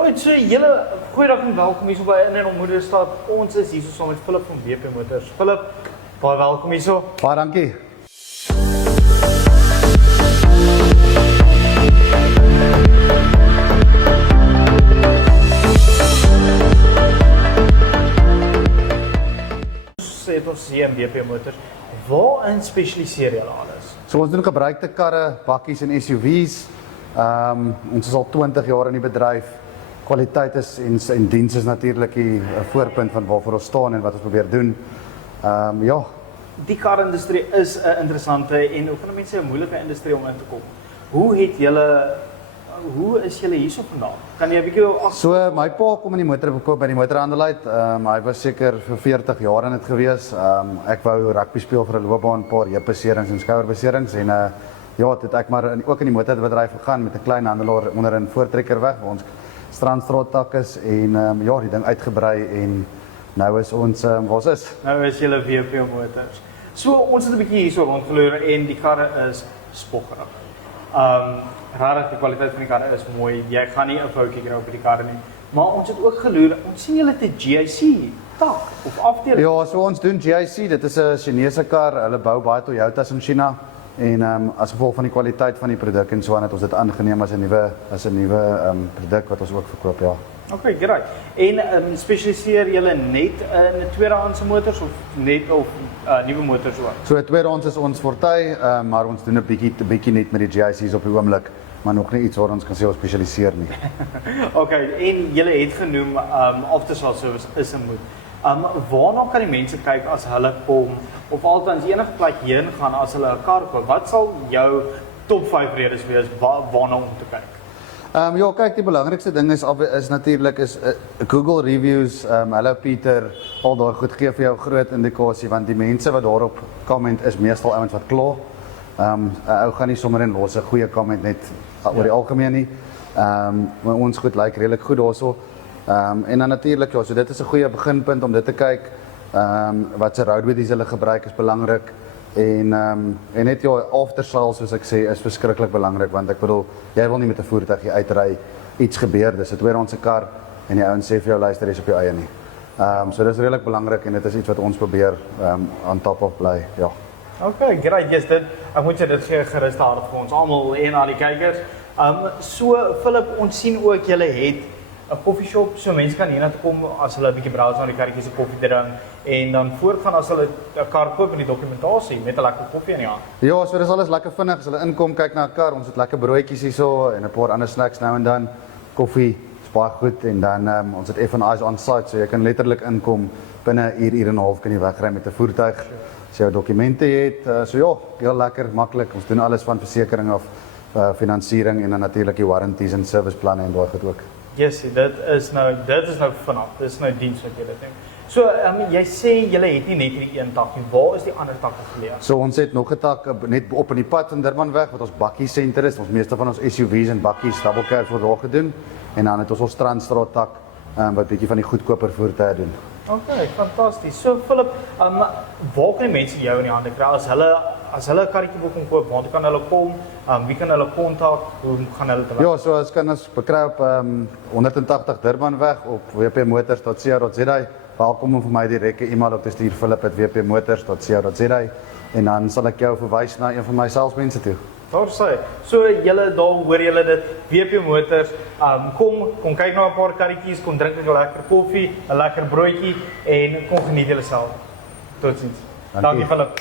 Alright, so julle goeiedag en welkom hier so by In en Om Moederstad. Ons is hier so saam met Philip van WP Motors. Philip, baie welkom hier so. Baie dankie. Het ons hier in WP Motors. Waarin spesialiseer julle alles? So ons doen gebruikte karre, bakkies en SUV's. Ons is al 20 jaar in die bedryf. Kwaliteit is en diens is natuurlik die voorpunt van waarvoor ons staan en wat ons probeer doen. Ja. Die karindustrie is 'n interessante en ook vir mense 'n moeilike industrie om in te kom. Hoe is julle hierso vandaan? Kan jy 'n bietjie So my pa kom in die motor verkoop by die motorhandel uit. Hy was seker vir 40 jaar in dit gewees. Ek wou rugby speel vir 'n loopbaan, 'n paar heupbeserings en skouerbeserings en ja, het ek maar ook in die motorbedryf gegaan met 'n klein handelaar onder in Voortrekkerweg waar ons Strandstraat tak is en ja, die ding uitgebrei en nou is ons waar is? Nou is julle WP Motors. So ons het 'n bietjie hierso rondgeloer en die karre is spoggerig. Regtig die kwaliteit van die karre is mooi. Jy gaan nie 'n foutjie kry op die karre nie. Maar ons het ook geloer. Ons sien julle te GIC tak of afdeling. Ja, so ons doen GIC. Dit is 'n Chinese kar. Hulle bou baie Toyotas in China. En as gevolg van die kwaliteit van die produk en so aan het ons dit aangeneem as 'n nuwe produk wat ons ook verkoop, ja. Okay, great. En spesialiseer julle net in tweedehandse motors of net op nuwe motors ook? So tweedehands is ons fortuin, maar ons doen 'n bietjie net met die GIC's op die oomblik, maar nog nie iets waar ons kan sê ons spesialiseer nie. Okay, en julle het genoem after sales service is 'n moet. Waarna kan die mense kyk as hulle kom of althans enige plek heen gaan as hulle 'n kar koop? Wat sal jou top 5 redes wees waarna om te kyk? Ja, kyk, die belangrikste ding is natuurlik Google reviews, hallo Pieter, al daai goed gee vir jou groot indikasie want die mense wat daarop comment is meestal ouens wat kla. 'n Ou gaan nie sommer en los 'n goeie comment net oor die algemeen nie. Maar ons goed lyk redelik goed daarso. En dan natuurlik ja, so dit is 'n goeie beginpunt om dit te kyk. Wat se roadways hulle gebruik is belangrik en net ja, after sales soos ek sê is verskriklik belangrik want ek bedoel jy wil nie met 'n voertuig hier uitry iets gebeur dis 'n tweedehandse kar en die ouens sê vir jou luister jy's op jou eie nie. So dis redelik belangrik en dit is iets wat ons probeer aan top of bly, ja. Okay, great. Yes, ek moet sê dit gee gerus hart vir ons almal en al die kykers. So Philip, ons sien ook julle het 'n koffieshop, so mense kan hiernatoe kom as hulle 'n bietjie browse na die karretjies en koffie drink en dan voortgaan as hulle 'n kar koop in die dokumentasie met 'n lekker koffie in die hand. Ja, so dis alles lekker vinnig as hulle inkom kyk na 'n kar, ons het lekker broodjies hierso en 'n paar ander snacks nou en dan, koffie, is baie goed en dan ons het F&I's on site, so jy kan letterlik inkom binne 'n uur en 'n half kan jy wegry met 'n voertuig. As jy jou dokumente het, so ja, heel lekker, maklik. Ons doen alles van versekering of finansiering en dan natuurlik die warranties en serviceplanne en daai goed ook. Yes, dit is nou vanaf. Dis nou diens wat julle doen. So, jy sê julle het nie net hierdie een tak nie. Waar is die ander takke geleë? So ons het nog 'n tak net op in die pad in Durbanweg wat ons bakkie senter is. Ons meeste van ons SUV's en bakkies, double cabs word daar gedoen en dan het ons Strandstraat tak wat bietjie van die goedkoper voertuie doen. Okay, fantasties. So Philip, waar kan die mense jou in die hande kry as hulle 'n karretjie wil kom koop? Waar kan hulle kom? Wie kan hulle kontak? Hoe gaan hulle te werk? Ja, so as kan ons bekry op 180 Durbanweg op wpmotors.co.za. Welkom om vir my direk 'n e-mail op te stuur philip@wpmotors.co.za en dan sal ek jou verwys na een van my salesmense toe. Daar sê. So julle daar hoor julle dit WP Motors. Kom kyk na 'n paar karretjies, kom drink 'n lekker koffie, 'n lekker broodjie en kom geniet julle self. Totsiens. Dankie Philip.